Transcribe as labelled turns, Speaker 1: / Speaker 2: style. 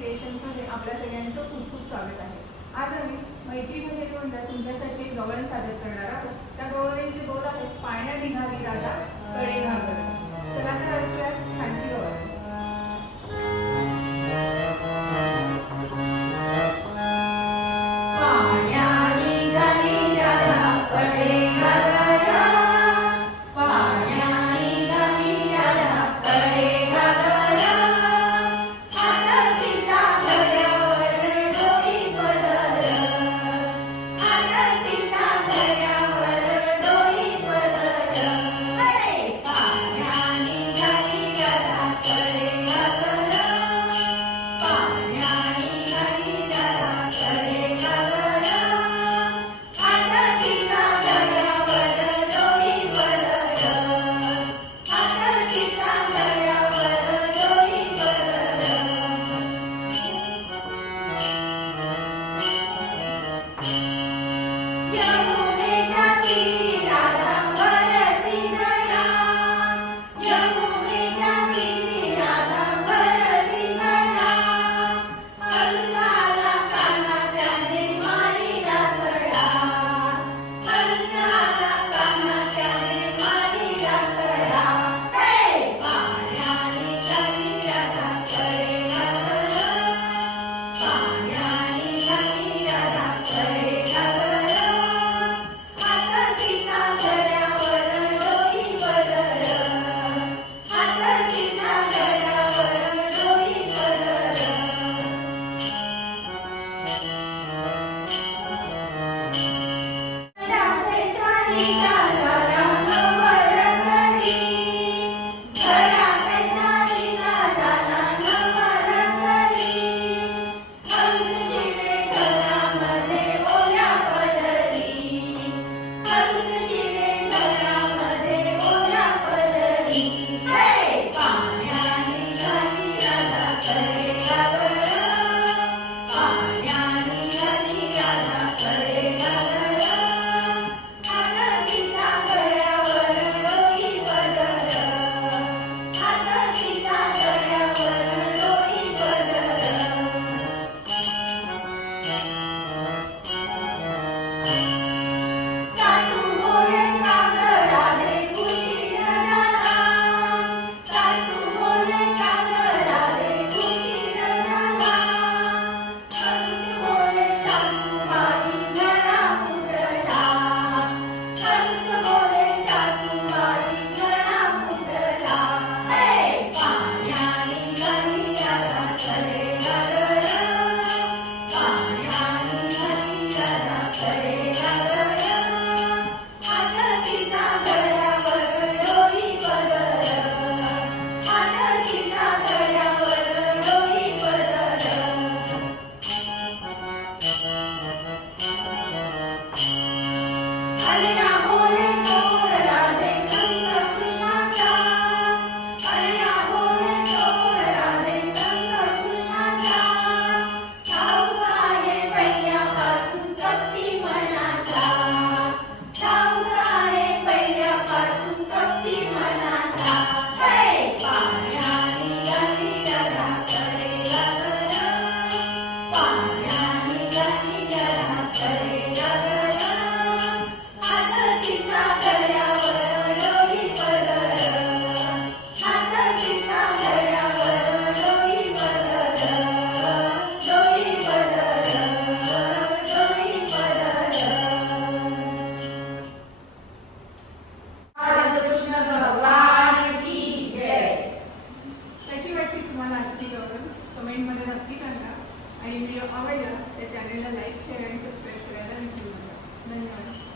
Speaker 1: क्रिएशन्समध्ये आपल्या सगळ्यांचं खूप खूप स्वागत आहे. आज आम्ही मैत्री भजनी मंडळ तुमच्यासाठी एक गवळण सादर करणार आहोत. त्या गवळणीचे बोल आहेत पाण्या निघावी राधा कडे घागर चला तर ऐकूया छानशी गवळण. Yeah. कमेंट कमेंटमध्ये नक्की सांगा. आणि व्हिडिओ आवडला तर चॅनलला लाईक शेअर आणि सबस्क्राईब करायला विसरू नका. धन्यवाद.